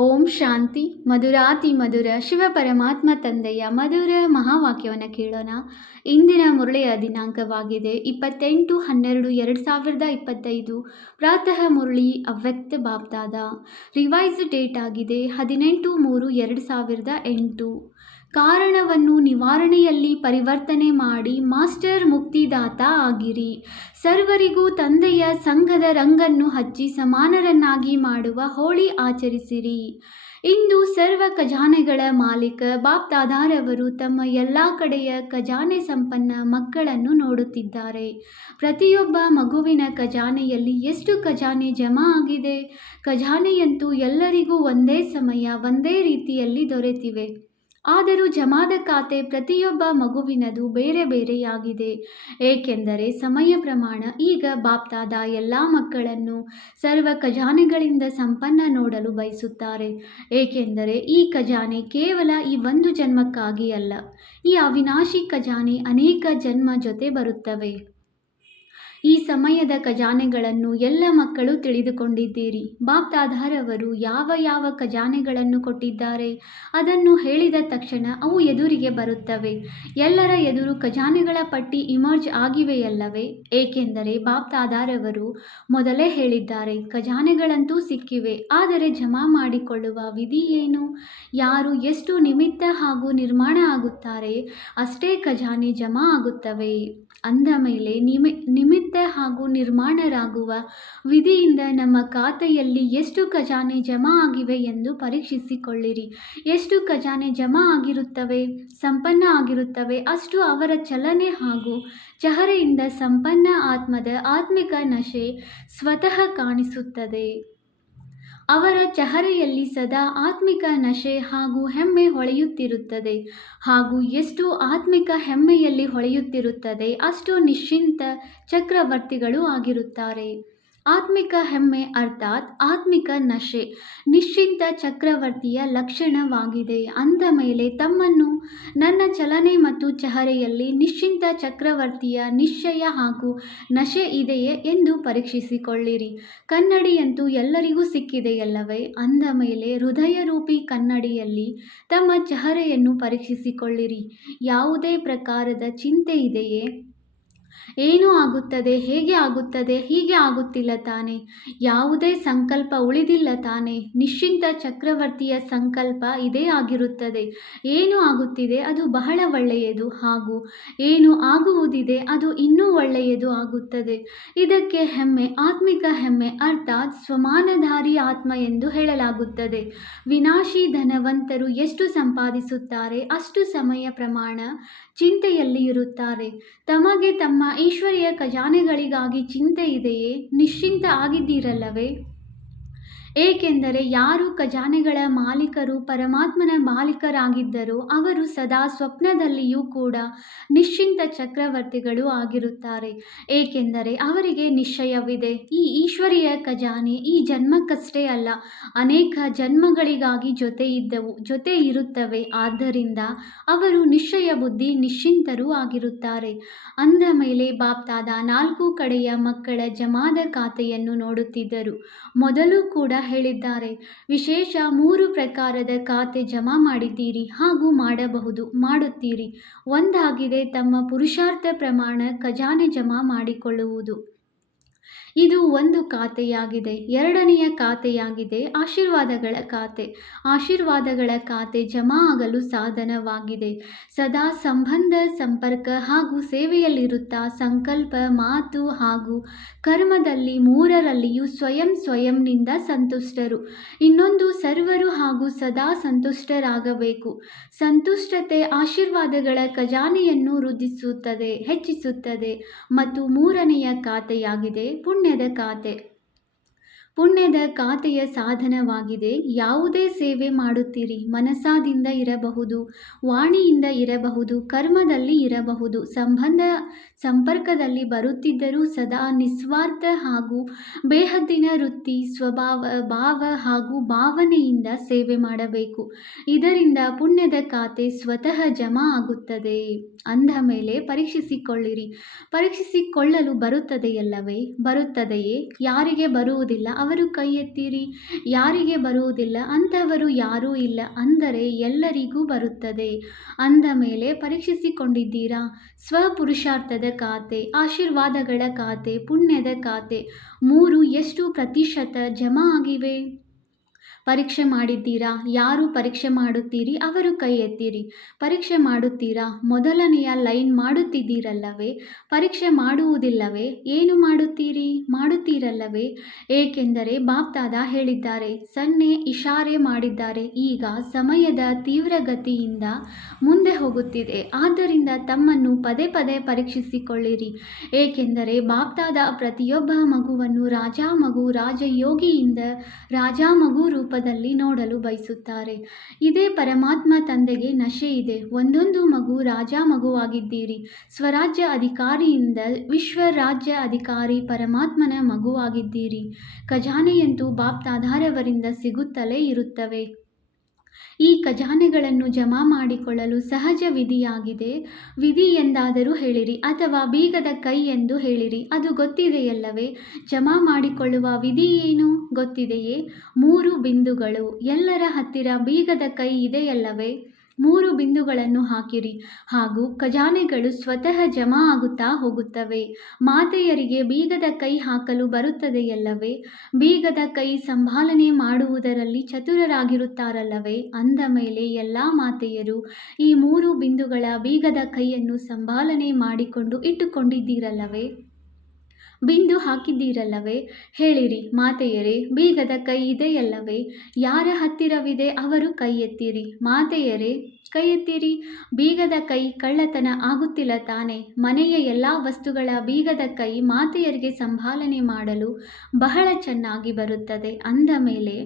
ಓಂ ಶಾಂತಿ. ಮಧುರಾತಿ ಮಧುರ ಶಿವ ಪರಮಾತ್ಮ ತಂದೆಯ ಮಧುರ ಮಹಾವಾಕ್ಯವನ್ನು ಕೇಳೋಣ. ಇಂದಿನ ಮುರಳಿಯ ದಿನಾಂಕವಾಗಿದೆ 28/12/2025. ಪ್ರಾತಃ ಮುರಳಿ ಅವ್ಯಕ್ತ ಬಾಪ್ದಾದ. ರಿವೈಸ್ ಡೇಟ್ ಆಗಿದೆ 18/3/2008. ಕಾರಣವನ್ನು ನಿವಾರಣೆಯಲ್ಲಿ ಪರಿವರ್ತನೆ ಮಾಡಿ ಮಾಸ್ಟರ್ ಮುಕ್ತಿದಾತ ಆಗಿರಿ. ಸರ್ವರಿಗೂ ತಂದೆಯ ಸಂಘದ ರಂಗನ್ನು ಹಚ್ಚಿ ಸಮಾನರನ್ನಾಗಿ ಮಾಡುವ ಹೋಳಿ ಆಚರಿಸಿರಿ. ಇಂದು ಸರ್ವ ಖಜಾನೆಗಳ ಮಾಲೀಕ ಬಾಪ್ದಾದಾರವರು ತಮ್ಮ ಎಲ್ಲ ಕಡೆಯ ಖಜಾನೆ ಸಂಪನ್ನ ಮಕ್ಕಳನ್ನು ನೋಡುತ್ತಿದ್ದಾರೆ. ಪ್ರತಿಯೊಬ್ಬ ಮಗುವಿನ ಖಜಾನೆಯಲ್ಲಿ ಎಷ್ಟು ಖಜಾನೆ ಜಮಾ ಆಗಿದೆ. ಖಜಾನೆಯಂತೂ ಎಲ್ಲರಿಗೂ ಒಂದೇ ಸಮಯ ಒಂದೇ ರೀತಿಯಲ್ಲಿ ದೊರೆತಿವೆ. ಆದರೂ ಜಮಾದ ಖಾತೆ ಪ್ರತಿಯೊಬ್ಬ ಮಗುವಿನದು ಬೇರೆ ಬೇರೆಯಾಗಿದೆ. ಏಕೆಂದರೆ ಸಮಯ ಪ್ರಮಾಣ ಈಗ ಬಾಪ್ದಾದ ಎಲ್ಲ ಮಕ್ಕಳನ್ನು ಸರ್ವ ಖಜಾನೆಗಳಿಂದ ಸಂಪನ್ನ ನೋಡಲು ಬಯಸುತ್ತಾರೆ. ಏಕೆಂದರೆ ಈ ಖಜಾನೆ ಕೇವಲ ಈ ಒಂದು ಜನ್ಮಕ್ಕಾಗಿ ಅಲ್ಲ, ಈ ಅವಿನಾಶಿ ಖಜಾನೆ ಅನೇಕ ಜನ್ಮ ಜೊತೆ ಬರುತ್ತವೆ. ಈ ಸಮಯದ ಖಜಾನೆಗಳನ್ನು ಎಲ್ಲ ಮಕ್ಕಳು ತಿಳಿದುಕೊಂಡಿದ್ದೀರಿ. ಬಾಪ್ದಾದಾರವರು ಯಾವ ಯಾವ ಖಜಾನೆಗಳನ್ನು ಕೊಟ್ಟಿದ್ದಾರೆ ಅದನ್ನು ಹೇಳಿದ ತಕ್ಷಣ ಅವು ಎದುರಿಗೆ ಬರುತ್ತವೆ. ಎಲ್ಲರ ಎದುರು ಖಜಾನೆಗಳ ಪಟ್ಟಿ ಇಮರ್ಜ್ ಆಗಿವೆಯಲ್ಲವೇ? ಏಕೆಂದರೆ ಬಾಪ್ದಾದಾರವರು ಮೊದಲೇ ಹೇಳಿದ್ದಾರೆ, ಖಜಾನೆಗಳಂತೂ ಸಿಕ್ಕಿವೆ, ಆದರೆ ಜಮಾ ಮಾಡಿಕೊಳ್ಳುವ ವಿಧಿ ಏನು? ಯಾರು ಎಷ್ಟು ನಿಮಿತ್ತ ಹಾಗೂ ನಿರ್ಮಾಣ ಆಗುತ್ತಾರೆ ಅಷ್ಟೇ ಖಜಾನೆ ಜಮಾ ಆಗುತ್ತವೆ. ಅಂದ ಮೇಲೆ ನಿಮಿತ್ತ ಹಾಗೂ ನಿರ್ಮಾಣರಾಗುವ ವಿಧಿಯಿಂದ ನಮ್ಮ ಖಾತೆಯಲ್ಲಿ ಎಷ್ಟು ಖಜಾನೆ ಜಮಾ ಆಗಿವೆ ಎಂದು ಪರೀಕ್ಷಿಸಿಕೊಳ್ಳಿರಿ. ಎಷ್ಟು ಖಜಾನೆ ಜಮಾ ಆಗಿರುತ್ತವೆ, ಸಂಪನ್ನ ಆಗಿರುತ್ತವೆ, ಅಷ್ಟು ಅವರ ಚಲನೆ ಹಾಗೂ ಚಹರೆಯಿಂದ ಸಂಪನ್ನ ಆತ್ಮದ ಆತ್ಮಿಕ ನಶೆ ಸ್ವತಃ ಕಾಣಿಸುತ್ತದೆ. ಅವರ ಚಹರೆಯಲ್ಲಿ ಸದಾ ಆತ್ಮಿಕ ನಶೆ ಹಾಗೂ ಹೆಮ್ಮೆ ಹೊಳೆಯುತ್ತಿರುತ್ತದೆ. ಹಾಗೂ ಎಷ್ಟು ಆತ್ಮಿಕ ಹೆಮ್ಮೆಯಲ್ಲಿ ಹೊಳೆಯುತ್ತಿರುತ್ತದೆ ಅಷ್ಟು ನಿಶ್ಚಿಂತ ಚಕ್ರವರ್ತಿಗಳು ಆಗಿರುತ್ತಾರೆ. ಆತ್ಮಿಕ ಹೆಮ್ಮೆ ಅರ್ಥಾತ್ ಆತ್ಮಿಕ ನಶೆ ನಿಶ್ಚಿಂತ ಚಕ್ರವರ್ತಿಯ ಲಕ್ಷಣವಾಗಿದೆ. ಅಂದ ಮೇಲೆ ತಮ್ಮನ್ನು ನನ್ನ ಚಲನೆ ಮತ್ತು ಚಹರೆಯಲ್ಲಿ ನಿಶ್ಚಿಂತ ಚಕ್ರವರ್ತಿಯ ನಿಶ್ಚಯ ಹಾಗೂ ನಶೆ ಇದೆಯೇ ಎಂದು ಪರೀಕ್ಷಿಸಿಕೊಳ್ಳಿರಿ. ಕನ್ನಡಿಯಂತೂ ಎಲ್ಲರಿಗೂ ಸಿಕ್ಕಿದೆಯಲ್ಲವೇ? ಅಂದ ಮೇಲೆ ಹೃದಯರೂಪಿ ಕನ್ನಡಿಯಲ್ಲಿ ತಮ್ಮ ಚಹರೆಯನ್ನು ಪರೀಕ್ಷಿಸಿಕೊಳ್ಳಿರಿ. ಯಾವುದೇ ಪ್ರಕಾರದ ಚಿಂತೆ ಇದೆಯೇ? ಏನು ಆಗುತ್ತದೆ, ಹೇಗೆ ಆಗುತ್ತದೆ, ಹೀಗೆ ಆಗುತ್ತಿಲ್ಲ ತಾನೆ? ಯಾವುದೇ ಸಂಕಲ್ಪ ಉಳಿದಿಲ್ಲ ತಾನೆ? ನಿಶ್ಚಿಂತ ಚಕ್ರವರ್ತಿಯ ಸಂಕಲ್ಪ ಇದೇ ಆಗಿರುತ್ತದೆ. ಏನು ಆಗುತ್ತಿದೆ ಅದು ಬಹಳ ಒಳ್ಳೆಯದು ಹಾಗೂ ಏನು ಆಗುವುದಿದೆ ಅದು ಇನ್ನೂ ಒಳ್ಳೆಯದು ಆಗುತ್ತದೆ. ಇದಕ್ಕೆ ಹೆಮ್ಮೆ ಆತ್ಮಿಕ ಹೆಮ್ಮೆ ಅರ್ಥಾತ್ ಸ್ವಮಾನಧಾರಿ ಆತ್ಮ ಎಂದು ಹೇಳಲಾಗುತ್ತದೆ. ವಿನಾಶಿ ಧನವಂತರು ಎಷ್ಟು ಸಂಪಾದಿಸುತ್ತಾರೆ ಅಷ್ಟು ಸಮಯ ಪ್ರಮಾಣ ಚಿಂತೆಯಲ್ಲಿ ಇರುತ್ತಾರೆ. ತಮಗೆ ತಮ್ಮ ಈಶ್ವರೀಯ ಖಜಾನೆಗಳಿಗಾಗಿ ಚಿಂತೆ ಇದೆಯೇ? ನಿಶ್ಚಿಂತ ಆಗಿದ್ದೀರಲ್ಲವೇ? ಏಕೆಂದರೆ ಯಾರು ಖಜಾನೆಗಳ ಮಾಲೀಕರು ಪರಮಾತ್ಮನ ಮಾಲೀಕರಾಗಿದ್ದರೋ ಅವರು ಸದಾ ಸ್ವಪ್ನದಲ್ಲಿಯೂ ಕೂಡ ನಿಶ್ಚಿಂತ ಚಕ್ರವರ್ತಿಗಳು ಆಗಿರುತ್ತಾರೆ. ಏಕೆಂದರೆ ಅವರಿಗೆ ನಿಶ್ಚಯವಿದೆ, ಈ ಈಶ್ವರೀಯ ಖಜಾನೆ ಈ ಜನ್ಮಕ್ಕಷ್ಟೇ ಅಲ್ಲ, ಅನೇಕ ಜನ್ಮಗಳಿಗಾಗಿ ಜೊತೆ ಇರುತ್ತವೆ. ಆದ್ದರಿಂದ ಅವರು ನಿಶ್ಚಯ ಬುದ್ಧಿ ನಿಶ್ಚಿಂತರೂ ಆಗಿರುತ್ತಾರೆ. ಅಂದ ಮೇಲೆ ಬಾಪ್ದಾದ 4 ಕಡೆಯ ಮಕ್ಕಳ ಜಮಾದ ಖಾತೆಯನ್ನು ನೋಡುತ್ತಿದ್ದರು. ಮೊದಲು ಕೂಡ ಹೇಳಿದ್ದಾರೆ, ವಿಶೇಷ 3 ಪ್ರಕಾರದ ಖಾತೆ ಜಮಾ ಮಾಡಿದ್ದೀರಿ ಹಾಗೂ ಮಾಡುತ್ತೀರಿ. ಒಂದಾಗಿದೆ ತಮ್ಮ ಪುರುಷಾರ್ಥ ಪ್ರಮಾಣ ಖಜಾನೆ ಜಮಾ ಮಾಡಿಕೊಳ್ಳುವುದು. ಇದು ಒಂದು ಖಾತೆಯಾಗಿದೆ. ಎರಡನೆಯ ಖಾತೆಯಾಗಿದೆ ಆಶೀರ್ವಾದಗಳ ಖಾತೆ. ಆಶೀರ್ವಾದಗಳ ಖಾತೆ ಜಮಾ ಆಗಲು ಸಾಧನವಾಗಿದೆ. ಸದಾ ಸಂಬಂಧ ಸಂಪರ್ಕ ಹಾಗೂ ಸೇವೆಯಲ್ಲಿರುತ್ತಾ ಸಂಕಲ್ಪ ಮಾತು ಹಾಗೂ ಕರ್ಮದಲ್ಲಿ 3ರಲ್ಲಿಯೂ ಸ್ವಯಂನಿಂದ ಸಂತುಷ್ಟರು. ಇನ್ನೊಂದು ಸರ್ವರು ಹಾಗೂ ಸದಾ ಸಂತುಷ್ಟರಾಗಬೇಕು. ಸಂತುಷ್ಟತೆ ಆಶೀರ್ವಾದಗಳ ಖಜಾನೆಯನ್ನು ವೃದ್ಧಿಸುತ್ತದೆ, ಹೆಚ್ಚಿಸುತ್ತದೆ. ಮತ್ತು 3ನೆಯ ಖಾತೆಯಾಗಿದೆ ಪುಣ್ಯದ ಖಾತೆ. ಪುಣ್ಯದ ಖಾತೆಯ ಸಾಧನವಾಗಿದೆ. ಯಾವುದೇ ಸೇವೆ ಮಾಡುತ್ತೀರಿ, ಮನಸ್ಸಾದಿಂದ ಇರಬಹುದು, ವಾಣಿಯಿಂದ ಇರಬಹುದು, ಕರ್ಮದಲ್ಲಿ ಇರಬಹುದು, ಸಂಪರ್ಕದಲ್ಲಿ ಬರುತ್ತಿದ್ದರೂ ಸದಾ ನಿಸ್ವಾರ್ಥ ಹಾಗೂ ಬೇಹದ್ದಿನ ವೃತ್ತಿ ಸ್ವಭಾವ ಭಾವ ಹಾಗೂ ಭಾವನೆಯಿಂದ ಸೇವೆ ಮಾಡಬೇಕು. ಇದರಿಂದ ಪುಣ್ಯದ ಖಾತೆ ಸ್ವತಃ ಜಮಾ ಆಗುತ್ತದೆ. ಅಂದ ಮೇಲೆ ಪರೀಕ್ಷಿಸಿಕೊಳ್ಳಿರಿ. ಪರೀಕ್ಷಿಸಿಕೊಳ್ಳಲು ಬರುತ್ತದೆಯಲ್ಲವೇ? ಬರುತ್ತದೆಯೇ? ಯಾರಿಗೆ ಬರುವುದಿಲ್ಲ ಅವರು ಕೈ ಎತ್ತಿರಿ. ಯಾರಿಗೆ ಬರುವುದಿಲ್ಲ ಅಂಥವರು ಯಾರೂ ಇಲ್ಲ, ಅಂದರೆ ಎಲ್ಲರಿಗೂ ಬರುತ್ತದೆ. ಅಂದ ಮೇಲೆ ಪರೀಕ್ಷಿಸಿಕೊಂಡಿದ್ದೀರಾ? ಸ್ವಪುರುಷಾರ್ಥದ ಖಾತೆ, ಆಶೀರ್ವಾದಗಳ ಖಾತೆ, ಪುಣ್ಯದ ಖಾತೆ 3 ಎಷ್ಟು ಪ್ರತಿಶತ ಜಮಾ ಆಗಿವೆ? ಪರೀಕ್ಷೆ ಮಾಡಿದ್ದೀರಾ? ಯಾರು ಪರೀಕ್ಷೆ ಮಾಡುತ್ತೀರಿ ಅವರು ಕೈ ಎತ್ತಿರಿ. ಪರೀಕ್ಷೆ ಮಾಡುತ್ತೀರಾ? ಮೊದಲನೆಯ ಲೈನ್ ಮಾಡುತ್ತಿದ್ದೀರಲ್ಲವೇ? ಪರೀಕ್ಷೆ ಮಾಡುವುದಿಲ್ಲವೇ? ಏನು ಮಾಡುತ್ತೀರಿ? ಮಾಡುತ್ತೀರಲ್ಲವೇ? ಏಕೆಂದರೆ ಬಾಪ್ದಾದ ಹೇಳಿದ್ದಾರೆ, ಸನ್ನೆ ಇಶಾರೆ ಮಾಡಿದ್ದಾರೆ. ಈಗ ಸಮಯದ ತೀವ್ರಗತಿಯಿಂದ ಮುಂದೆ ಹೋಗುತ್ತಿದೆ. ಆದ್ದರಿಂದ ತಮ್ಮನ್ನು ಪದೇ ಪದೇ ಪರೀಕ್ಷಿಸಿಕೊಳ್ಳಿರಿ. ಏಕೆಂದರೆ ಬಾಪ್ದಾದ ಪ್ರತಿಯೊಬ್ಬ ಮಗುವನ್ನು ರಾಜಮಗು, ರಾಜಯೋಗಿಯಿಂದ ರಾಜಮಗು ರೂಪದಲ್ಲಿ ನೋಡಲು ಬಯಸುತ್ತಾರೆ. ಇದೇ ಪರಮಾತ್ಮ ತಂದೆಗೆ ನಶೆ ಇದೆ. ಒಂದೊಂದು ಮಗು ರಾಜಮಗುವಾಗಿದ್ದೀರಿ. ಸ್ವರಾಜ್ಯ ಅಧಿಕಾರಿಯಿಂದ ವಿಶ್ವ ರಾಜ್ಯ ಅಧಿಕಾರಿ ಪರಮಾತ್ಮನ ಮಗುವಾಗಿದ್ದೀರಿ. ಖಜಾನೆಯಂತೂ ಬಾಪ್ದಾದಾರವರಿಂದ ಸಿಗುತ್ತಲೇ ಇರುತ್ತವೆ. ಈ ಖಜಾನೆಗಳನ್ನು ಜಮಾ ಮಾಡಿಕೊಳ್ಳಲು ಸಹಜ ವಿಧಿಯಾಗಿದೆ. ವಿಧಿ ಎಂದಾದರೂ ಹೇಳಿರಿ, ಅಥವಾ ಬೀಗದ ಕೈ ಎಂದು ಹೇಳಿರಿ. ಅದು ಗೊತ್ತಿದೆಯಲ್ಲವೇ? ಜಮಾ ಮಾಡಿಕೊಳ್ಳುವ ವಿಧಿ ಏನು ಗೊತ್ತಿದೆಯೇ? 3 ಬಿಂದುಗಳು. ಎಲ್ಲರ ಹತ್ತಿರ ಬೀಗದ ಕೈ ಇದೆಯಲ್ಲವೇ? 3 ಬಿಂದುಗಳನ್ನು ಹಾಕಿರಿ, ಹಾಗೂ ಖಜಾನೆಗಳು ಸ್ವತಃ ಜಮಾ ಆಗುತ್ತಾ ಹೋಗುತ್ತವೆ. ಮಾತೆಯರಿಗೆ ಬೀಗದ ಕೈ ಹಾಕಲು ಬರುತ್ತದೆಯಲ್ಲವೇ? ಬೀಗದ ಕೈ ಸಂಭಾಲನೆ ಮಾಡುವುದರಲ್ಲಿ ಚತುರರಾಗಿರುತ್ತಾರಲ್ಲವೇ? ಅಂದ ಮೇಲೆ ಎಲ್ಲ ಮಾತೆಯರು ಈ 3 ಬಿಂದುಗಳ ಬೀಗದ ಕೈಯನ್ನು ಸಂಭಾಲನೆ ಮಾಡಿಕೊಂಡು ಇಟ್ಟುಕೊಂಡಿದ್ದೀರಲ್ಲವೇ? ಬಿಂದು ಹಾಕಿದ್ದೀರಲ್ಲವೇ? ಹೇಳಿರಿ ಮಾತೆಯರೇ, ಬೀಗದ ಕೈ ಇದೆಯಲ್ಲವೇ? ಯಾರ ಹತ್ತಿರವಿದೆ ಅವರು ಕೈ ಎತ್ತಿರಿ. ಮಾತೆಯರೇ ಕೈ ಎತ್ತಿರಿ. ಬೀಗದ ಕೈ ಕಳ್ಳತನ ಆಗುತ್ತಿಲ್ಲ ತಾನೆ? ಮನೆಯ ಎಲ್ಲ ವಸ್ತುಗಳ ಬೀಗದ ಕೈ ಮಾತೆಯರಿಗೆ ಸಂಭಾಲನೆ ಮಾಡಲು ಬಹಳ ಚೆನ್ನಾಗಿ ಬರುತ್ತದೆ. ಅಂದ ಮೇಲೆ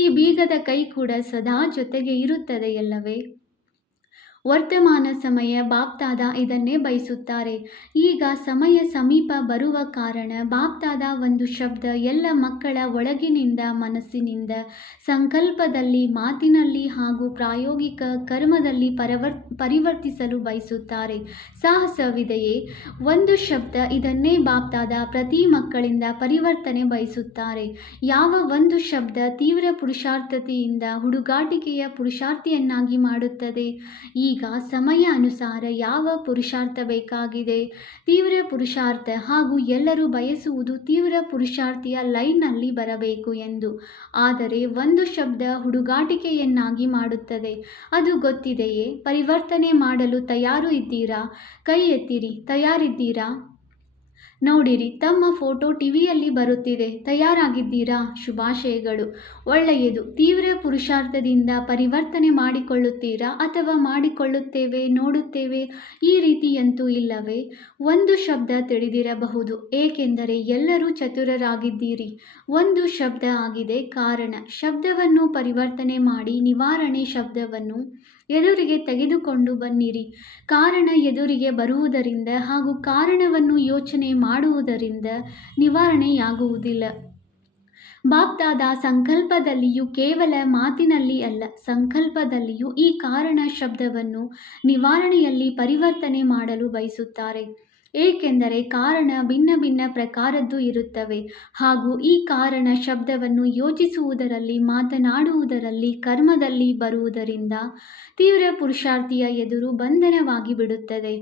ಈ ಬೀಗದ ಕೈ ಕೂಡ ಸದಾ ಜೊತೆಗೆ ಇರುತ್ತದೆಯಲ್ಲವೇ? ವರ್ತಮಾನ ಸಮಯ ಬಾಪ್ದಾದ ಇದನ್ನೇ ಬಯಸುತ್ತಾರೆ. ಈಗ ಸಮಯ ಸಮೀಪ ಬರುವ ಕಾರಣ ಬಾಪ್ದಾದ ಒಂದು ಶಬ್ದ ಎಲ್ಲ ಮಕ್ಕಳ ಒಳಗಿನಿಂದ, ಮನಸ್ಸಿನಿಂದ, ಸಂಕಲ್ಪದಲ್ಲಿ, ಮಾತಿನಲ್ಲಿ ಹಾಗೂ ಪ್ರಾಯೋಗಿಕ ಕರ್ಮದಲ್ಲಿ ಪರಿವರ್ತಿಸಲು ಬಯಸುತ್ತಾರೆ. ಸಾಹಸವಿದೆಯೇ? ಒಂದು ಶಬ್ದ ಇದನ್ನೇ ಬಾಪ್ದಾದ ಪ್ರತಿ ಮಕ್ಕಳಿಂದ ಪರಿವರ್ತನೆ ಬಯಸುತ್ತಾರೆ. ಯಾವ ಒಂದು ಶಬ್ದ ತೀವ್ರ ಪುರುಷಾರ್ಥತೆಯಿಂದ ಹುಡುಗಾಟಿಕೆಯ ಪುರುಷಾರ್ಥಿಯನ್ನಾಗಿ ಮಾಡುತ್ತದೆ? ಈಗ ಸಮಯ ಅನುಸಾರ ಯಾವ ಪುರುಷಾರ್ಥ ಬೇಕಾಗಿದೆ? ತೀವ್ರ ಪುರುಷಾರ್ಥ, ಹಾಗೂ ಎಲ್ಲರೂ ಬಯಸುವುದು ತೀವ್ರ ಪುರುಷಾರ್ಥಿಯ ಲೈನ್ನಲ್ಲಿ ಬರಬೇಕು ಎಂದು. ಆದರೆ ಒಂದು ಶಬ್ದ ಹುಡುಗಾಟಿಕೆಯನ್ನಾಗಿ ಮಾಡುತ್ತದೆ. ಅದು ಗೊತ್ತಿದೆಯೇ? ಪರಿವರ್ತನೆ ಮಾಡಲು ತಯಾರು ಇದ್ದೀರಾ? ಕೈ ಎತ್ತಿರಿ. ತಯಾರಿದ್ದೀರಾ? ನೋಡಿರಿ, ತಮ್ಮ ಫೋಟೋ ಟಿವಿಯಲ್ಲಿ ಬರುತ್ತಿದೆ. ತಯಾರಾಗಿದ್ದೀರಾ? ಶುಭಾಶಯಗಳು. ಒಳ್ಳೆಯದು. ತೀವ್ರ ಪುರುಷಾರ್ಥದಿಂದ ಪರಿವರ್ತನೆ ಮಾಡಿಕೊಳ್ಳುತ್ತೀರಾ, ಅಥವಾ ಮಾಡಿಕೊಳ್ಳುತ್ತೇವೆ, ನೋಡುತ್ತೇವೆ ಈ ರೀತಿಯಂತೂ ಇಲ್ಲವೇ? ಒಂದು ಶಬ್ದ ತಿಳಿದಿರಬಹುದು, ಏಕೆಂದರೆ ಎಲ್ಲರೂ ಚತುರರಾಗಿದ್ದೀರಿ. ಒಂದು ಶಬ್ದ ಆಗಿದೆ ಕಾರಣ. ಶಬ್ದವನ್ನು ಪರಿವರ್ತನೆ ಮಾಡಿ ನಿವಾರಣೆ ಶಬ್ದವನ್ನು ಎದುರಿಗೆ ತೆಗೆದುಕೊಂಡು ಬನ್ನಿರಿ. ಕಾರಣ ಎದುರಿಗೆ ಬರುವುದರಿಂದ ಹಾಗೂ ಕಾರಣವನ್ನು ಯೋಚನೆ ಮಾಡುವುದರಿಂದ ನಿವಾರಣೆಯಾಗುವುದಿಲ್ಲ. ಬಾಪ್ದಾದ ಸಂಕಲ್ಪದಲ್ಲಿಯೂ, ಕೇವಲ ಮಾತಿನಲ್ಲಿ ಅಲ್ಲ, ಸಂಕಲ್ಪದಲ್ಲಿಯೂ ಈ ಕಾರಣ ಶಬ್ದವನ್ನು ನಿವಾರಣೆಯಲ್ಲಿ ಪರಿವರ್ತನೆ ಮಾಡಲು ಬಯಸುತ್ತಾರೆ. ಏಕೆಂದರೆ ಕಾರಣ ಭಿನ್ನ ಭಿನ್ನ ಪ್ರಕಾರದ್ದು ಇರುತ್ತವೆ, ಹಾಗೂ ಈ ಕಾರಣ ಶಬ್ದವನ್ನು ಯೋಚಿಸುವುದರಲ್ಲಿ, ಮಾತನಾಡುವುದರಲ್ಲಿ, ಕರ್ಮದಲ್ಲಿ ಬರುವುದರಿಂದ ತೀವ್ರ ಪುರುಷಾರ್ಥಿಯ ಎದುರು ಬಂಧನವಾಗಿ ಬಿಡುತ್ತದೆ.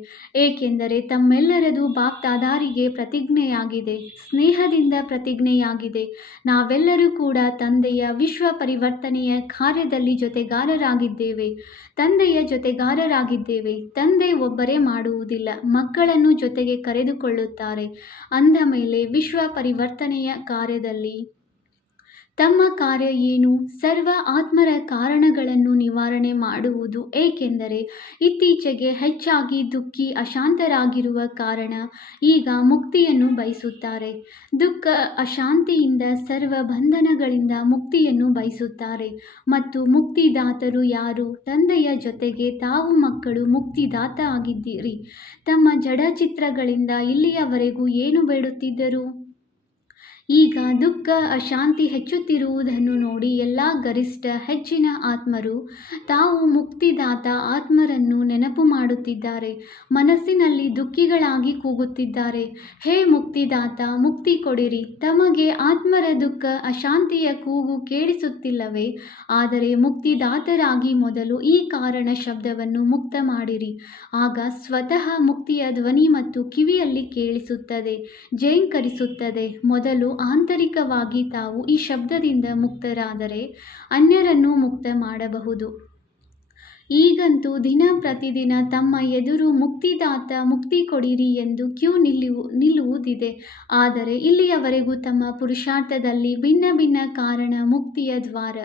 ಏಕೆಂದರೆ ತಮ್ಮೆಲ್ಲರದು ಬಾಪ್ದಾದಾರಿಗೆ ಪ್ರತಿಜ್ಞೆಯಾಗಿದೆ, ಸ್ನೇಹದಿಂದ ಪ್ರತಿಜ್ಞೆಯಾಗಿದೆ. ನಾವೆಲ್ಲರೂ ಕೂಡ ತಂದೆಯ ವಿಶ್ವ ಪರಿವರ್ತನೆಯ ಕಾರ್ಯದಲ್ಲಿ ಜೊತೆಗಾರರಾಗಿದ್ದೇವೆ. ತಂದೆಯ ಜೊತೆಗಾರರಾಗಿದ್ದೇವೆ. ತಂದೆ ಒಬ್ಬರೇ ಮಾಡುವುದಿಲ್ಲ, ಮಕ್ಕಳನ್ನು ಜೊತೆಗೆ ಕರೆದುಕೊಳ್ಳುತ್ತಾರೆ. ಅಂದ ಮೇಲೆ ವಿಶ್ವ ಪರಿವರ್ತನೆಯ ಕಾರ್ಯದಲ್ಲಿ ತಮ್ಮ ಕಾರ್ಯ ಏನು? ಸರ್ವ ಆತ್ಮರ ಕಾರಣಗಳನ್ನು ನಿವಾರಣೆ ಮಾಡುವುದು. ಏಕೆಂದರೆ ಇತ್ತೀಚೆಗೆ ಹೆಚ್ಚಾಗಿ ದುಃಖಿ, ಅಶಾಂತರಾಗಿರುವ ಕಾರಣ ಈಗ ಮುಕ್ತಿಯನ್ನು ಬಯಸುತ್ತಾರೆ. ದುಃಖ, ಅಶಾಂತಿಯಿಂದ, ಸರ್ವ ಬಂಧನಗಳಿಂದ ಮುಕ್ತಿಯನ್ನು ಬಯಸುತ್ತಾರೆ. ಮತ್ತು ಮುಕ್ತಿದಾತರು ಯಾರು? ತಂದೆಯ ಜೊತೆಗೆ ತಾವು ಮಕ್ಕಳು ಮುಕ್ತಿದಾತ ಆಗಿದ್ದೀರಿ. ತಮ್ಮ ಜಡ ಚಿತ್ರಗಳಿಂದ ಇಲ್ಲಿಯವರೆಗೂ ಏನು ಬೇಡುತ್ತಿದ್ದರು? ಈಗ ದುಃಖ ಅಶಾಂತಿ ಹೆಚ್ಚುತ್ತಿರುವುದನ್ನು ನೋಡಿ ಎಲ್ಲ ಗರಿಷ್ಠ ಹೆಚ್ಚಿನ ಆತ್ಮರು ತಾವು ಮುಕ್ತಿದಾತ ಆತ್ಮರನ್ನು ನೆನಪು ಮಾಡುತ್ತಿದ್ದಾರೆ. ಮನಸ್ಸಿನಲ್ಲಿ ದುಃಖಿಗಳಾಗಿ ಕೂಗುತ್ತಿದ್ದಾರೆ, ಹೇ ಮುಕ್ತಿದಾತ ಮುಕ್ತಿ ಕೊಡಿರಿ. ತಮಗೆ ಆತ್ಮರ ದುಃಖ ಅಶಾಂತಿಯ ಕೂಗು ಕೇಳಿಸುತ್ತಿಲ್ಲವೇ? ಆದರೆ ಮುಕ್ತಿದಾತರಾಗಿ ಮೊದಲು ಈ ಕಾರಣ ಶಬ್ದವನ್ನು ಮುಕ್ತ ಮಾಡಿರಿ. ಆಗ ಸ್ವತಃ ಮುಕ್ತಿಯ ಧ್ವನಿ ಮತ್ತು ಕಿವಿಯಲ್ಲಿ ಕೇಳಿಸುತ್ತದೆ, ಝೇಂಕರಿಸುತ್ತದೆ. ಮೊದಲು ಆಂತರಿಕವಾಗಿ ತಾವು ಈ ಶಬ್ದದಿಂದ ಮುಕ್ತರಾದರೆ ಅನ್ಯರನ್ನು ಮುಕ್ತ ಮಾಡಬಹುದು. ಈಗಂತೂ ದಿನ ಪ್ರತಿದಿನ ತಮ್ಮ ಎದುರು ಮುಕ್ತಿದಾತ ಮುಕ್ತಿ ಕೊಡಿರಿ ಎಂದು ಕ್ಯೂ ನಿಲ್ಲುವುದಿದೆ. ಆದರೆ ಇಲ್ಲಿಯವರೆಗೂ ತಮ್ಮ ಪುರುಷಾರ್ಥದಲ್ಲಿ ಭಿನ್ನ ಭಿನ್ನ ಕಾರಣ ಮುಕ್ತಿಯ ದ್ವಾರ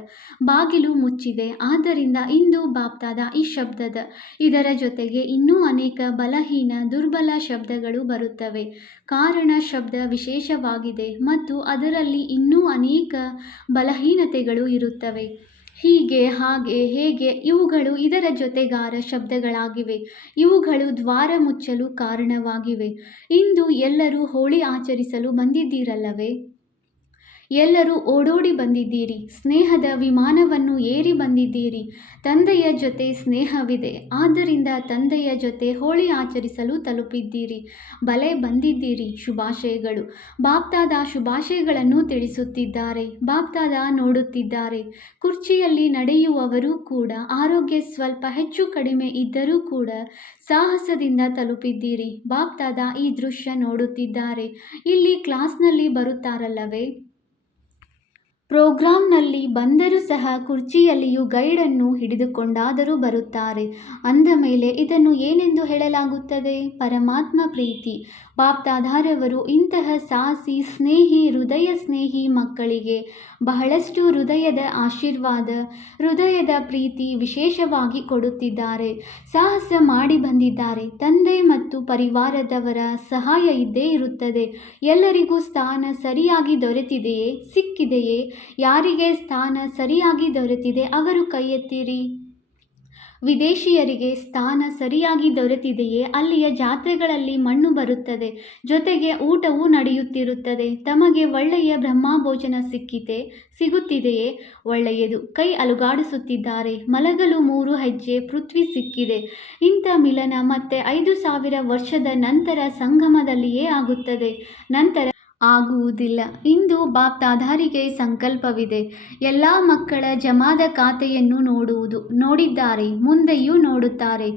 ಬಾಗಿಲು ಮುಚ್ಚಿದೆ. ಆದ್ದರಿಂದ ಇಂದು ಬಾಪ್ತಾದ ಈ ಶಬ್ದದ ಇದರ ಜೊತೆಗೆ ಇನ್ನೂ ಅನೇಕ ಬಲಹೀನ ದುರ್ಬಲ ಶಬ್ದಗಳು ಬರುತ್ತವೆ. ಕಾರಣ ಶಬ್ದ ವಿಶೇಷವಾಗಿದೆ ಮತ್ತು ಅದರಲ್ಲಿ ಇನ್ನೂ ಅನೇಕ ಬಲಹೀನತೆಗಳು ಇರುತ್ತವೆ. ಹೀಗೆ ಹಾಗೆ ಹೇಗೆ ಇವುಗಳು ಇದರ ಜೊತೆಗಾರ ಶಬ್ದಗಳಾಗಿವೆ. ಇವುಗಳು ದ್ವಾರ ಮುಚ್ಚಲು ಕಾರಣವಾಗಿವೆ. ಇಂದು ಎಲ್ಲರೂ ಹೋಳಿ ಆಚರಿಸಲು ಬಂದಿದ್ದೀರಲ್ಲವೇ? ಎಲ್ಲರೂ ಓಡೋಡಿ ಬಂದಿದ್ದೀರಿ. ಸ್ನೇಹದ ವಿಮಾನವನ್ನು ಏರಿ ಬಂದಿದ್ದೀರಿ. ತಂದೆಯ ಜೊತೆ ಸ್ನೇಹವಿದೆ. ಆದ್ದರಿಂದ ತಂದೆಯ ಜೊತೆ ಹೋಳಿ ಆಚರಿಸಲು ತಲುಪಿದ್ದೀರಿ. ಬಲೆ ಬಂದಿದ್ದೀರಿ. ಶುಭಾಶಯಗಳು. ಬಾಪ್ತಾದ ಶುಭಾಶಯಗಳನ್ನು ತಿಳಿಸುತ್ತಿದ್ದಾರೆ. ಬಾಪ್ತಾದ ನೋಡುತ್ತಿದ್ದಾರೆ. ಕುರ್ಚಿಯಲ್ಲಿ ನಡೆಯುವವರು ಕೂಡ ಆರೋಗ್ಯ ಸ್ವಲ್ಪ ಹೆಚ್ಚು ಕಡಿಮೆ ಇದ್ದರೂ ಕೂಡ ಸಾಹಸದಿಂದ ತಲುಪಿದ್ದೀರಿ. ಬಾಪ್ತಾದ ಈ ದೃಶ್ಯ ನೋಡುತ್ತಿದ್ದಾರೆ. ಇಲ್ಲಿ ಕ್ಲಾಸ್ನಲ್ಲಿ ಬರುತ್ತಾರಲ್ಲವೇ? ಪ್ರೋಗ್ರಾಂನಲ್ಲಿ ಬಂದರೂ ಸಹ ಕುರ್ಚಿಯಲ್ಲಿಯೂ ಗೈಡನ್ನು ಹಿಡಿದುಕೊಂಡಾದರೂ ಬರುತ್ತಾರೆ. ಅಂದ ಮೇಲೆ ಇದನ್ನು ಏನೆಂದು ಹೇಳಲಾಗುತ್ತದೆ? ಪರಮಾತ್ಮ ಪ್ರೀತಿ. ಬಾಪ್ತಾದಾರವರು ಇಂತಹ ಸಾಹಸಿ ಸ್ನೇಹಿ ಹೃದಯ ಸ್ನೇಹಿ ಮಕ್ಕಳಿಗೆ ಬಹಳಷ್ಟು ಹೃದಯದ ಆಶೀರ್ವಾದ, ಹೃದಯದ ಪ್ರೀತಿ ವಿಶೇಷವಾಗಿ ಕೊಡುತ್ತಿದ್ದಾರೆ. ಸಾಹಸ ಮಾಡಿ ಬಂದಿದ್ದಾರೆ. ತಂದೆ ಮತ್ತು ಪರಿವಾರದವರ ಸಹಾಯ ಇದ್ದೇ ಇರುತ್ತದೆ. ಎಲ್ಲರಿಗೂ ಸ್ಥಾನ ಸರಿಯಾಗಿ ದೊರೆತಿದೆಯೇ? ಸಿಕ್ಕಿದೆಯೇ? ಯಾರಿಗೆ ಸ್ಥಾನ ಸರಿಯಾಗಿ ದೊರೆತಿದೆ ಅವರು ಕೈ ಎತ್ತಿರಿ. ವಿದೇಶಿಯರಿಗೆ ಸ್ಥಾನ ಸರಿಯಾಗಿ ದೊರೆತಿದೆಯೇ? ಅಲ್ಲಿಯ ಜಾತ್ರೆಗಳಲ್ಲಿ ಮಣ್ಣು ಬರುತ್ತದೆ, ಜೊತೆಗೆ ಊಟವೂ ನಡೆಯುತ್ತಿರುತ್ತದೆ. ತಮಗೆ ಒಳ್ಳೆಯ ಬ್ರಹ್ಮಭೋಜನ ಸಿಗುತ್ತಿದೆಯೇ? ಒಳ್ಳೆಯದು. ಕೈ ಅಲುಗಾಡಿಸುತ್ತಿದ್ದಾರೆ. ಮಲಗಲು 3 ಹೆಜ್ಜೆ ಪೃಥ್ವಿ ಸಿಕ್ಕಿದೆ. ಇಂಥ ಮಿಲನ ಮತ್ತೆ 5000 ವರ್ಷದ ನಂತರ ಸಂಗಮದಲ್ಲಿಯೇ ಆಗುತ್ತದೆ. ನಂತರ ಆಗುವುದಿಲ್ಲ. ಇಂದು ಬಾಪ್ತಾದಾರಿಗೆ ಸಂಕಲ್ಪವಿದೆ. ಎಲ್ಲ ಮಕ್ಕಳ ಜಮಾದ ಖಾತೆಯನ್ನು ನೋಡಿದ್ದಾರೆ, ಮುಂದೆಯೂ ನೋಡುತ್ತಾರೆ.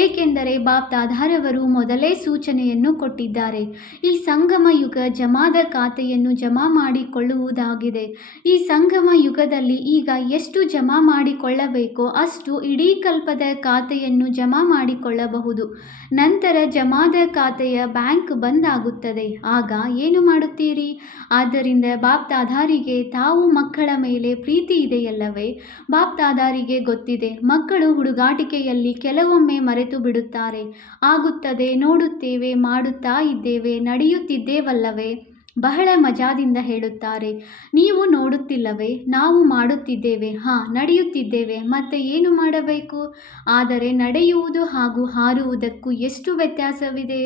ಏಕೆಂದರೆ ಬಾಪ್ತಾದಾರವರು ಮೊದಲೇ ಸೂಚನೆಯನ್ನು ಕೊಟ್ಟಿದ್ದಾರೆ. ಈ ಸಂಗಮ ಯುಗ ಜಮಾದ ಖಾತೆಯನ್ನು ಜಮಾ ಮಾಡಿಕೊಳ್ಳುವುದಾಗಿದೆ. ಈ ಸಂಗಮ ಯುಗದಲ್ಲಿ ಈಗ ಎಷ್ಟು ಜಮಾ ಮಾಡಿಕೊಳ್ಳಬೇಕೋ ಅಷ್ಟು ಇಡೀ ಕಲ್ಪದ ಖಾತೆಯನ್ನು ಜಮಾ ಮಾಡಿಕೊಳ್ಳಬಹುದು. ನಂತರ ಜಮಾದ ಖಾತೆಯ ಬ್ಯಾಂಕ್ ಬಂದ್ ಆಗುತ್ತದೆ. ಆಗ ಏನು ಮಾಡುತ್ತೀರಿ? ಆದ್ದರಿಂದ ಬಾಪ್ತಾದಾರಿಗೆ ತಾವು ಮಕ್ಕಳ ಮೇಲೆ ಪ್ರೀತಿ ಇದೆಯಲ್ಲವೇ? ಬಾಪ್ತಾದಾರಿಗೆ ಗೊತ್ತಿದೆ, ಮಕ್ಕಳು ಹುಡುಗಾಟಿಕೆಯಲ್ಲಿ ಕೆಲವೊಮ್ಮೆ ಮರೆತು ಬಿಡುತ್ತಾರೆ. ಆಗುತ್ತದೆ, ನೋಡುತ್ತೇವೆ, ಮಾಡುತ್ತಾ ಇದ್ದೇವೆ, ನಡೆಯುತ್ತಿದ್ದೇವಲ್ಲವೇ? ಬಹಳ ಮಜಾದಿಂದ ಹೇಳುತ್ತಾರೆ, ನೀವು ನೋಡುತ್ತಿಲ್ಲವೇ? ನಾವು ಮಾಡುತ್ತಿದ್ದೇವೆ, ನಡೆಯುತ್ತಿದ್ದೇವೆ, ಮತ್ತೆ ಏನು ಮಾಡಬೇಕು? ಆದರೆ ನಡೆಯುವುದು ಹಾಗೂ ಹಾರುವುದಕ್ಕೂ ಎಷ್ಟು ವ್ಯತ್ಯಾಸವಿದೆ?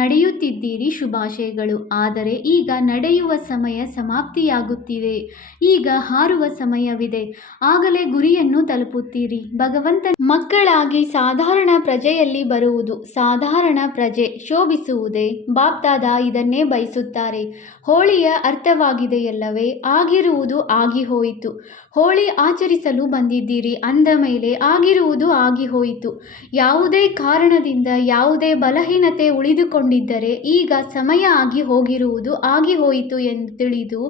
ನಡೆಯುತ್ತಿದ್ದೀರಿ, ಶುಭಾಶಯಗಳು. ಆದರೆ ಈಗ ನಡೆಯುವ ಸಮಯ ಸಮಾಪ್ತಿಯಾಗುತ್ತಿದೆ. ಈಗ ಹಾರುವ ಸಮಯವಿದೆ. ಆಗಲೇ ಗುರಿಯನ್ನು ತಲುಪುತ್ತೀರಿ. ಭಗವಂತನ ಮಕ್ಕಳಾಗಿ ಸಾಧಾರಣ ಪ್ರಜೆಯಲ್ಲಿ ಬರುವುದು. ಸಾಧಾರಣ ಪ್ರಜೆ ಶೋಭಿಸುವುದೇ? ಬಾಪ್ತಾದ ಇದನ್ನೇ ಬಯಸುತ್ತಾರೆ. ಹೋಳಿಯ ಅರ್ಥವಾಗಿದೆಯಲ್ಲವೇ? ಆಗಿರುವುದು ಆಗಿ ಹೋಯಿತು. ಹೋಳಿ ಆಚರಿಸಲು ಬಂದಿದ್ದೀರಿ ಅಂದ ಮೇಲೆ ಆಗಿರುವುದು ಆಗಿ ಹೋಯಿತು. ಯಾವುದೇ ಕಾರಣದಿಂದ ಯಾವುದೇ ಬಲಹೀನತೆ ಉಳಿದುಕೊಂಡಿದ್ದರೆ ಈಗ ಸಮಯ ಆಗಿ ಹೋಗಿರುವುದು ಆಗಿ ಹೋಯಿತು ಎಂದು ತಿಳಿದು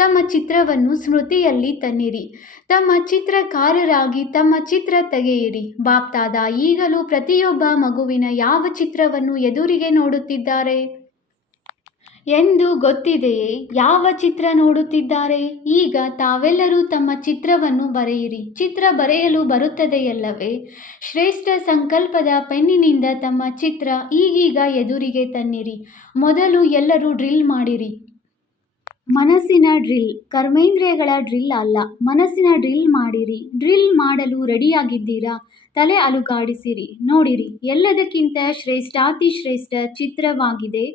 ತಮ್ಮ ಚಿತ್ರವನ್ನು ಸ್ಮೃತಿಯಲ್ಲಿ ತನ್ನಿರಿ. ತಮ್ಮ ಚಿತ್ರಕಾರರಾಗಿ ತಮ್ಮ ಚಿತ್ರ ತೆಗೆಯಿರಿ. ಬಾಪ್ತಾದ ಈಗಲೂ ಪ್ರತಿಯೊಬ್ಬ ಮಗುವಿನ ಯಾವ ಚಿತ್ರವನ್ನು ಎದುರಿಗೆ ನೋಡುತ್ತಿದ್ದಾರೆ ಎಂದು ಗೊತ್ತಿದೆಯೇ? ಯಾವ ಚಿತ್ರ ನೋಡುತ್ತಿದ್ದಾರೆ? ಈಗ ತಾವೆಲ್ಲರೂ ತಮ್ಮ ಚಿತ್ರವನ್ನು ಬರೆಯಿರಿ. ಚಿತ್ರ ಬರೆಯಲು ಬರುತ್ತದೆಯಲ್ಲವೇ? ಶ್ರೇಷ್ಠ ಸಂಕಲ್ಪದ ಪೆನ್ನಿನಿಂದ ತಮ್ಮ ಚಿತ್ರ ಈಗೀಗ ಎದುರಿಗೆ ತನ್ನಿರಿ. ಮೊದಲು ಎಲ್ಲರೂ ಡ್ರಿಲ್ ಮಾಡಿರಿ. ಮನಸ್ಸಿನ ಡ್ರಿಲ್, ಕರ್ಮೇಂದ್ರಿಯಗಳ ಡ್ರಿಲ್ ಅಲ್ಲ, ಮನಸ್ಸಿನ ಡ್ರಿಲ್ ಮಾಡಿರಿ. ಡ್ರಿಲ್ ಮಾಡಲು ರೆಡಿಯಾಗಿದ್ದೀರಾ? ತಲೆ ಅಲುಗಾಡಿಸಿರಿ. ನೋಡಿರಿ, ಎಲ್ಲದಕ್ಕಿಂತ ಶ್ರೇಷ್ಠಾತಿ ಶ್ರೇಷ್ಠ ಚಿತ್ರವಾಗಿದೆ.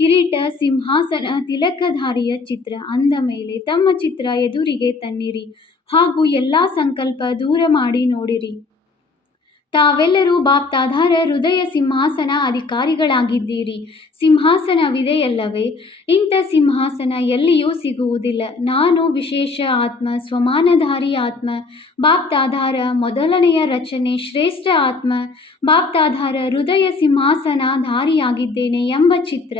ಕಿರೀಟ, ಸಿಂಹಾಸನ, ತಿಲಕಧಾರಿಯ ಚಿತ್ರ ಅಂದ ಮೇಲೆ ತಮ್ಮ ಚಿತ್ರ ಎದುರಿಗೆ ತನ್ನಿರಿ ಹಾಗೂ ಎಲ್ಲ ಸಂಕಲ್ಪ ದೂರ ಮಾಡಿ ನೋಡಿರಿ. ತಾವೆಲ್ಲರೂ ಬಾಪ್ತಾದಾರ ಹೃದಯ ಸಿಂಹಾಸನ ಅಧಿಕಾರಿಗಳಾಗಿದ್ದೀರಿ. ಸಿಂಹಾಸನವಿದೆಯಲ್ಲವೇ? ಇಂಥ ಸಿಂಹಾಸನ ಎಲ್ಲಿಯೂ ಸಿಗುವುದಿಲ್ಲ. ನಾನು ವಿಶೇಷ ಆತ್ಮ, ಸ್ವಮಾನಧಾರಿ ಆತ್ಮ, ಬಾಪ್ತಾದಾರ ಮೊದಲನೆಯ ರಚನೆ, ಶ್ರೇಷ್ಠ ಆತ್ಮ, ಬಾಪ್ತಾದಾರ ಹೃದಯ ಸಿಂಹಾಸನಧಾರಿಯಾಗಿದ್ದೇನೆ ಎಂಬ ಚಿತ್ರ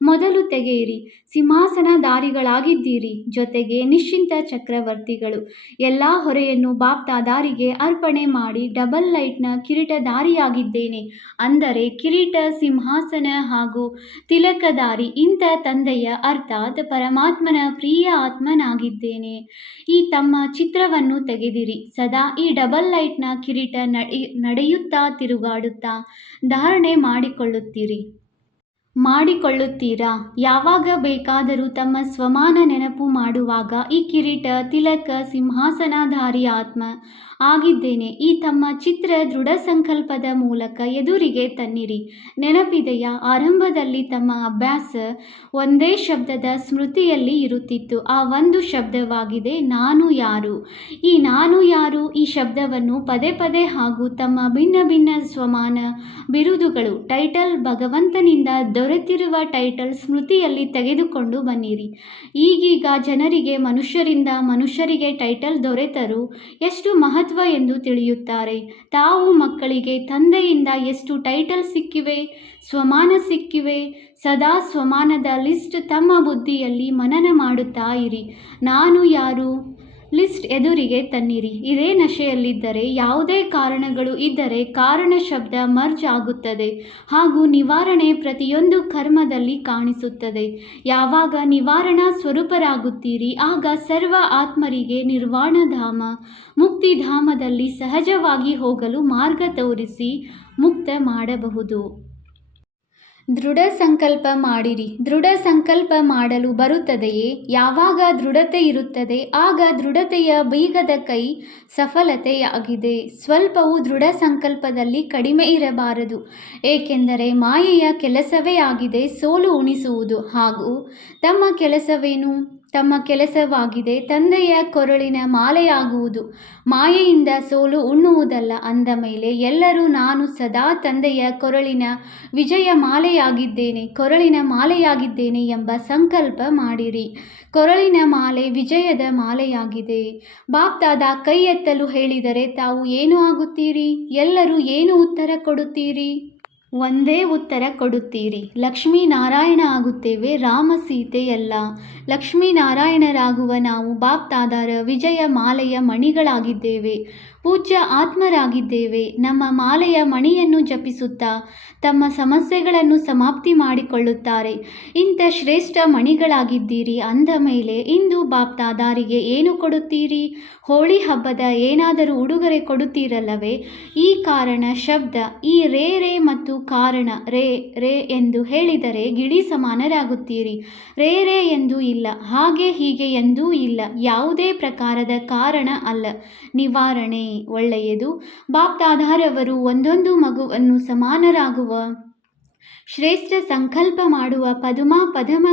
ಮೊದಲು ತೆಗೆಯಿರಿ. ಸಿಂಹಾಸನಧಾರಿಗಳಾಗಿದ್ದೀರಿ, ಜೊತೆಗೆ ನಿಶ್ಚಿಂತ ಚಕ್ರವರ್ತಿಗಳು. ಎಲ್ಲ ಹೊರೆಯನ್ನು ಬಾಪ್ತಾದಾರಿಗೆ ಅರ್ಪಣೆ ಮಾಡಿ ಡಬಲ್ ಲೈಟ್ನ ಕಿರೀಟಧಾರಿಯಾಗಿದ್ದೇನೆ. ಅಂದರೆ ಕಿರೀಟ, ಸಿಂಹಾಸನ ಹಾಗೂ ತಿಲಕಧಾರಿ. ಇಂಥ ತಂದೆಯ ಅರ್ಥಾತ್ ಪರಮಾತ್ಮನ ಪ್ರಿಯ ಆತ್ಮನಾಗಿದ್ದೇನೆ. ಈ ತಮ್ಮ ಚಿತ್ರವನ್ನು ತೆಗೆದಿರಿ. ಸದಾ ಈ ಡಬಲ್ ಲೈಟ್ನ ಕಿರೀಟ ನಡೆಯುತ್ತಾ ತಿರುಗಾಡುತ್ತಾ ಧಾರಣೆ ಮಾಡಿಕೊಳ್ಳುತ್ತೀರಾ? ಯಾವಾಗ ಬೇಕಾದರೂ ತಮ್ಮ ಸ್ವಮಾನ ನೆನಪು ಮಾಡುವಾಗ ಈ ಕಿರೀಟ, ತಿಲಕ, ಸಿಂಹಾಸನಧಾರಿ ಆತ್ಮ ಆಗಿದ್ದೇನೆ. ಈ ತಮ್ಮ ಚಿತ್ರ ದೃಢ ಸಂಕಲ್ಪದ ಮೂಲಕ ಎದುರಿಗೆ ತನ್ನಿರಿ. ನೆನಪಿದೆಯಾ? ಆರಂಭದಲ್ಲಿ ತಮ್ಮ ಅಭ್ಯಾಸ ಒಂದೇ ಶಬ್ದದ ಸ್ಮೃತಿಯಲ್ಲಿ ಇರುತ್ತಿತ್ತು. ಆ ಒಂದು ಶಬ್ದವಾಗಿದೆ ನಾನು ಯಾರು. ಈ ನಾನು ಯಾರು ಈ ಶಬ್ದವನ್ನು ಪದೇ ಪದೇ ಹಾಗೂ ತಮ್ಮ ಭಿನ್ನ ಭಿನ್ನ ಸ್ವಮಾನ, ಬಿರುದುಗಳು, ಟೈಟಲ್, ಭಗವಂತನಿಂದ ದೊರೆತಿರುವ ಟೈಟಲ್ ಸ್ಮೃತಿಯಲ್ಲಿ ತೆಗೆದುಕೊಂಡು ಬನ್ನಿರಿ. ಈಗೀಗ ಜನರಿಗೆ ಮನುಷ್ಯರಿಗೆ ಟೈಟಲ್ ದೊರೆತರೂ ಎಷ್ಟು ಮಹತ್ವ ಎಂದು ತಿಳಿಯುತ್ತಾರೆ. ತಾವು ಮಕ್ಕಳಿಗೆ ತಂದೆಯಿಂದ ಎಷ್ಟು ಟೈಟಲ್ ಸಿಕ್ಕಿವೆ, ಸ್ವಮಾನ ಸಿಕ್ಕಿವೆ. ಸದಾ ಸ್ವಮಾನದ ಲಿಸ್ಟ್ ತಮ್ಮ ಬುದ್ಧಿಯಲ್ಲಿ ಮನನ ಮಾಡುತ್ತಾ ಇರಿ. ನಾನು ಯಾರು ಲಿಸ್ಟ್ ಎದುರಿಗೆ ತನ್ನಿರಿ. ಇದೇ ನಶೆಯಲ್ಲಿದ್ದರೆ, ಯಾವುದೇ ಕಾರಣಗಳು ಇದ್ದರೆ ಕಾರಣ ಶಬ್ದ ಮರ್ಜ್ ಆಗುತ್ತದೆ ಹಾಗೂ ನಿವಾರಣೆ ಪ್ರತಿಯೊಂದು ಕರ್ಮದಲ್ಲಿ ಕಾಣಿಸುತ್ತದೆ. ಯಾವಾಗ ನಿವಾರಣಾ ಸ್ವರೂಪರಾಗುತ್ತೀರಿ ಆಗ ಸರ್ವ ಆತ್ಮರಿಗೆ ನಿರ್ವಾಣಧಾಮ, ಮುಕ್ತಿಧಾಮದಲ್ಲಿ ಸಹಜವಾಗಿ ಹೋಗಲು ಮಾರ್ಗ ತೋರಿಸಿ ಮುಕ್ತ ಮಾಡಬಹುದು. ದೃಢ ಸಂಕಲ್ಪ ಮಾಡಿರಿ. ದೃಢ ಸಂಕಲ್ಪ ಮಾಡಲು ಬರುತ್ತದೆಯೇ? ಯಾವಾಗ ದೃಢತೆ ಇರುತ್ತದೆ ಆಗ ದೃಢತೆಯ ಬೀಗದ ಕೈ ಸಫಲತೆಯಾಗಿದೆ. ಸ್ವಲ್ಪವೂ ದೃಢ ಸಂಕಲ್ಪದಲ್ಲಿ ಕಡಿಮೆ ಇರಬಾರದು. ಏಕೆಂದರೆ ಮಾಯೆಯ ಕೆಲಸವೇ ಆಗಿದೆ ಸೋಲು ಉಣಿಸುವುದು. ಹಾಗೂ ತಮ್ಮ ಕೆಲಸವಾಗಿದೆ ತಂದೆಯ ಕೊರಳಿನ ಮಾಲೆಯಾಗುವುದು. ಮಾಯೆಯಿಂದ ಸೋಲು ಉಣ್ಣುವುದಲ್ಲ. ಅಂದ ಮೇಲೆ ಎಲ್ಲರೂ ನಾನು ಸದಾ ತಂದೆಯ ಕೊರಳಿನ ಮಾಲೆಯಾಗಿದ್ದೇನೆ ಎಂಬ ಸಂಕಲ್ಪ ಮಾಡಿರಿ. ಕೊರಳಿನ ಮಾಲೆ ವಿಜಯದ ಮಾಲೆಯಾಗಿದೆ. ಬಾಪ್ದಾದ ಕೈ ಎತ್ತಲು ಹೇಳಿದರೆ ತಾವು ಏನು ಆಗುತ್ತೀರಿ? ಎಲ್ಲರೂ ಏನು ಉತ್ತರ ಕೊಡುತ್ತೀರಿ? ಒಂದೇ ಉತ್ತರ ಕೊಡುತ್ತೀರಿ. ಲಕ್ಷ್ಮೀನಾರಾಯಣ ಆಗುತ್ತೇವೆ, ರಾಮ ಸೀತೆಯಲ್ಲ. ಲಕ್ಷ್ಮೀನಾರಾಯಣರಾಗುವ ನಾವು ಬಾಪ್ದಾದರ ವಿಜಯ ಮಾಲೆಯ ಮಣಿಗಳಾಗಿದ್ದೇವೆ, ಪೂಜ್ಯ ಆತ್ಮರಾಗಿದ್ದೇವೆ. ನಮ್ಮ ಮಾಲೆಯ ಮಣಿಯನ್ನು ಜಪಿಸುತ್ತಾ ತಮ್ಮ ಸಮಸ್ಯೆಗಳನ್ನು ಸಮಾಪ್ತಿ ಮಾಡಿಕೊಳ್ಳುತ್ತಾರೆ. ಇಂಥ ಶ್ರೇಷ್ಠ ಮಣಿಗಳಾಗಿದ್ದೀರಿ. ಅಂದ ಮೇಲೆ ಇಂದು ಬಾಪ್ದಾದಾರಿಗೆ ಏನು ಕೊಡುತ್ತೀರಿ? ಹೋಳಿ ಹಬ್ಬದ ಏನಾದರೂ ಉಡುಗೊರೆ ಕೊಡುತ್ತೀರಲ್ಲವೇ? ಈ ಕಾರಣ ಶಬ್ದ, ಈ ರೇ ರೇ ಮತ್ತು ಕಾರಣ ರೇ ರೇ ಎಂದು ಹೇಳಿದರೆ ಗಿಳಿ ಸಮಾನರಾಗುತ್ತೀರಿ. ರೇ ರೇ ಎಂದೂ ಇಲ್ಲ, ಹಾಗೆ ಹೀಗೆ ಎಂದೂ ಇಲ್ಲ. ಯಾವುದೇ ಪ್ರಕಾರದ ಕಾರಣ ಅಲ್ಲ. ನಿವಾರಣೆ ಒಳ್ಳೆಯದು. ಬಾಪ್ದಾದಾರವರು ಒಂದೊಂದು ಮಗುವನ್ನು ಸಮಾನರಾಗುವ ಶ್ರೇಷ್ಠ ಸಂಕಲ್ಪ ಮಾಡುವ ಪದಮ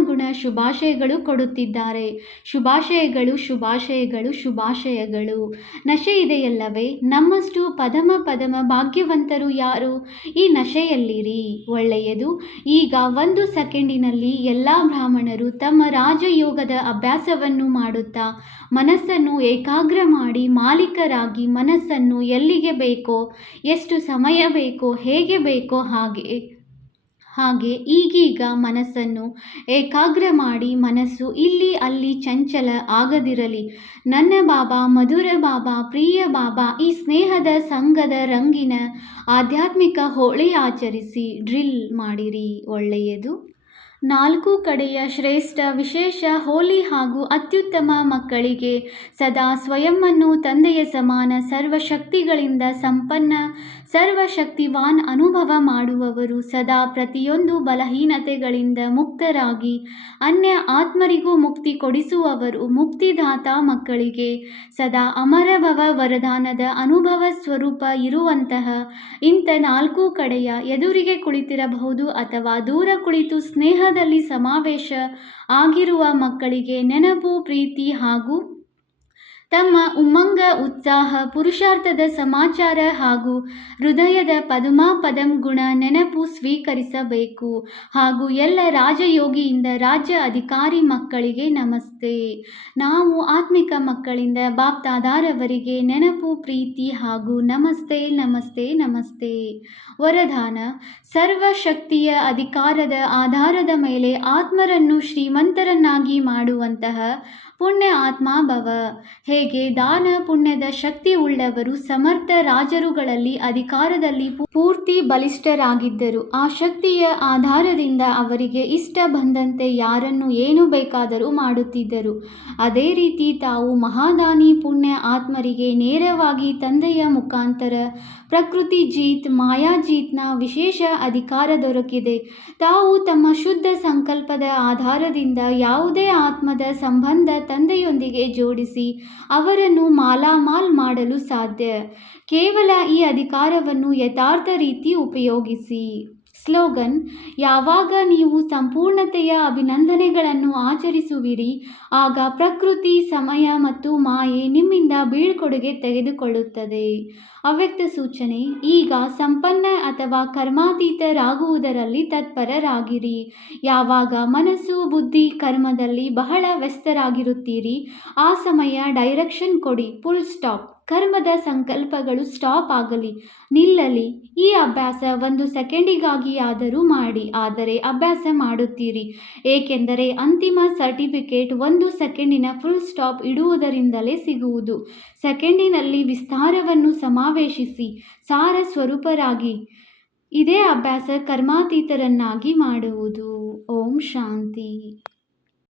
ಗುಣ ಶುಭಾಶಯಗಳು ಕೊಡುತ್ತಿದ್ದಾರೆ. ಶುಭಾಶಯಗಳು. ನಶೆ ಇದೆಯಲ್ಲವೇ? ನಮ್ಮಷ್ಟು ಪದಮ ಭಾಗ್ಯವಂತರು ಯಾರು? ಈ ನಶೆಯಲ್ಲಿರಿ. ಒಳ್ಳೆಯದು. ಈಗ 1 ಸೆಕೆಂಡಿನಲ್ಲಿ ಎಲ್ಲ ಬ್ರಾಹ್ಮಣರು ತಮ್ಮ ರಾಜಯೋಗದ ಅಭ್ಯಾಸವನ್ನು ಮಾಡುತ್ತಾ ಮನಸ್ಸನ್ನು ಏಕಾಗ್ರ ಮಾಡಿ ಮಾಲೀಕರಾಗಿ ಮನಸ್ಸನ್ನು ಎಲ್ಲಿಗೆ ಬೇಕೋ, ಎಷ್ಟು ಸಮಯ ಬೇಕೋ, ಹೇಗೆ ಬೇಕೋ ಹಾಗೆ ಈಗೀಗ ಮನಸ್ಸನ್ನು ಏಕಾಗ್ರ ಮಾಡಿ ಮನಸ್ಸು ಇಲ್ಲಿ ಅಲ್ಲಿ ಚಂಚಲ ಆಗದಿರಲಿ. ನನ್ನ ಬಾಬಾ, ಮಧುರ ಬಾಬಾ, ಪ್ರಿಯ ಬಾಬಾ, ಈ ಸ್ನೇಹದ ಸಂಘದ ರಂಗಿನ ಆಧ್ಯಾತ್ಮಿಕ ಹೋಳಿ ಆಚರಿಸಿ ಡ್ರಿಲ್ ಮಾಡಿರಿ. ಒಳ್ಳೆಯದು. 4 ಕಡೆಯ ಶ್ರೇಷ್ಠ ವಿಶೇಷ ಹೋಲಿ ಹಾಗೂ ಅತ್ಯುತ್ತಮ ಮಕ್ಕಳಿಗೆ ಸದಾ ಸ್ವಯಂವನ್ನು ತಂದೆಯ ಸಮಾನ ಸರ್ವಶಕ್ತಿಗಳಿಂದ ಸಂಪನ್ನ ಸರ್ವಶಕ್ತಿವಾನ್ ಅನುಭವ ಮಾಡುವವರು, ಸದಾ ಪ್ರತಿಯೊಂದು ಬಲಹೀನತೆಗಳಿಂದ ಮುಕ್ತರಾಗಿ ಅನ್ಯ ಆತ್ಮರಿಗೂ ಮುಕ್ತಿ ಕೊಡಿಸುವವರು, ಮುಕ್ತಿದಾತ ಮಕ್ಕಳಿಗೆ ಸದಾ ಅಮರಭವ ವರದಾನದ ಅನುಭವ ಸ್ವರೂಪ ಇರುವಂತಹ ಇಂಥ 4 ಕಡೆಯ ಎದುರಿಗೆ ಕುಳಿತಿರಬಹುದು ಅಥವಾ ದೂರ ಕುಳಿತು ಸ್ನೇಹ ಸಂಘದಲ್ಲಿ ಸಮಾವೇಶ ಆಗಿರುವ ಮಕ್ಕಳಿಗೆ ನೆನಪು, ಪ್ರೀತಿ ಹಾಗೂ ತಮ್ಮ ಉಮ್ಮಂಗ, ಉತ್ಸಾಹ, ಪುರುಷಾರ್ಥದ ಸಮಾಚಾರ ಹಾಗೂ ಹೃದಯದ ಪದಂ ಗುಣ ನೆನಪು ಸ್ವೀಕರಿಸಬೇಕು. ಹಾಗೂ ಎಲ್ಲ ರಾಜಯೋಗಿಯಿಂದ ರಾಜ್ಯ ಅಧಿಕಾರಿ ಮಕ್ಕಳಿಗೆ ನಮಸ್ತೆ. ನಾವು ಆತ್ಮಿಕ ಮಕ್ಕಳಿಂದ ಬಾಪ್ದಾದಾರವರಿಗೆ ನೆನಪು, ಪ್ರೀತಿ ಹಾಗೂ ನಮಸ್ತೆ ನಮಸ್ತೆ ನಮಸ್ತೆ. ವರದಾನ: ಸರ್ವಶಕ್ತಿಯ ಅಧಿಕಾರದ ಆಧಾರದ ಮೇಲೆ ಆತ್ಮರನ್ನು ಶ್ರೀಮಂತರನ್ನಾಗಿ ಮಾಡುವಂತಹ ಪುಣ್ಯ ಆತ್ಮ ಭವ. ಹೇಗೆ ದಾನ ಪುಣ್ಯದ ಶಕ್ತಿ ಉಳ್ಳವರು ಸಮರ್ಥ ರಾಜರುಗಳಲ್ಲಿ ಅಧಿಕಾರದಲ್ಲಿ ಪೂರ್ತಿ ಬಲಿಷ್ಠರಾಗಿದ್ದರು. ಆ ಶಕ್ತಿಯ ಆಧಾರದಿಂದ ಅವರಿಗೆ ಇಷ್ಟ ಬಂದಂತೆ ಯಾರನ್ನು ಏನು ಬೇಕಾದರೂ ಮಾಡುತ್ತಿದ್ದರು. ಅದೇ ರೀತಿ ತಾವು ಮಹಾದಾನಿ ಪುಣ್ಯ ಆತ್ಮರಿಗೆ ನೇರವಾಗಿ ತಂದೆಯ ಮುಖಾಂತರ ಪ್ರಕೃತಿ ಜೀತ್, ಮಾಯಾಜೀತ್ನ ವಿಶೇಷ ಅಧಿಕಾರ ದೊರಕಿದೆ. ತಾವು ತಮ್ಮ ಶುದ್ಧ ಸಂಕಲ್ಪದ ಆಧಾರದಿಂದ ಯಾವುದೇ ಆತ್ಮದ ಸಂಬಂಧ ತಂದೆಯೊಂದಿಗೆ ಜೋಡಿಸಿ ಅವರನ್ನು ಮಾಲಾಮಾಲ್ ಮಾಡಲು ಸಾಧ್ಯ. ಕೇವಲ ಈ ಅಧಿಕಾರವನ್ನು ಯಥಾರ್ಥ ರೀತಿ ಉಪಯೋಗಿಸಿ. ಸ್ಲೋಗನ್: ಯಾವಾಗ ನೀವು ಸಂಪೂರ್ಣತೆಯ ಅಭಿನಂದನೆಗಳನ್ನು ಆಚರಿಸುವಿರಿ, ಆಗ ಪ್ರಕೃತಿ, ಸಮಯ ಮತ್ತು ಮಾಯೆ ನಿಮ್ಮಿಂದ ಬೀಳ್ಕೊಡುಗೆ ತೆಗೆದುಕೊಳ್ಳುತ್ತದೆ. ಅವ್ಯಕ್ತ ಸೂಚನೆ: ಈಗ ಸಂಪನ್ನ ಅಥವಾ ಕರ್ಮಾತೀತರಾಗುವುದರಲ್ಲಿ ತತ್ಪರರಾಗಿರಿ. ಯಾವಾಗ ಮನಸ್ಸು, ಬುದ್ಧಿ, ಕರ್ಮದಲ್ಲಿ ಬಹಳ ವ್ಯಸ್ತರಾಗಿರುತ್ತೀರಿ, ಆ ಸಮಯ ಡೈರೆಕ್ಷನ್ ಕೊಡಿ. Full stop. ಕರ್ಮದ ಸಂಕಲ್ಪಗಳು ಸ್ಟಾಪ್ ಆಗಲಿ, ನಿಲ್ಲಲಿ. ಈ ಅಭ್ಯಾಸ 1 ಸೆಕೆಂಡಿಗಾಗಿಯಾದರೂ ಮಾಡಿ, ಆದರೆ ಅಭ್ಯಾಸ ಮಾಡುತ್ತೀರಿ. ಏಕೆಂದರೆ ಅಂತಿಮ ಸರ್ಟಿಫಿಕೇಟ್ 1 ಸೆಕೆಂಡಿನ ಫುಲ್ ಸ್ಟಾಪ್ ಇಡುವುದರಿಂದಲೇ ಸಿಗುವುದು. ಸೆಕೆಂಡಿನಲ್ಲಿ ವಿಸ್ತಾರವನ್ನು ಸಮಾವೇಶಿಸಿ ಸಾರ ಸ್ವರೂಪರಾಗಿ. ಇದೇ ಅಭ್ಯಾಸ ಕರ್ಮಾತೀತರನ್ನಾಗಿ ಮಾಡುವುದು. ಓಂ ಶಾಂತಿ.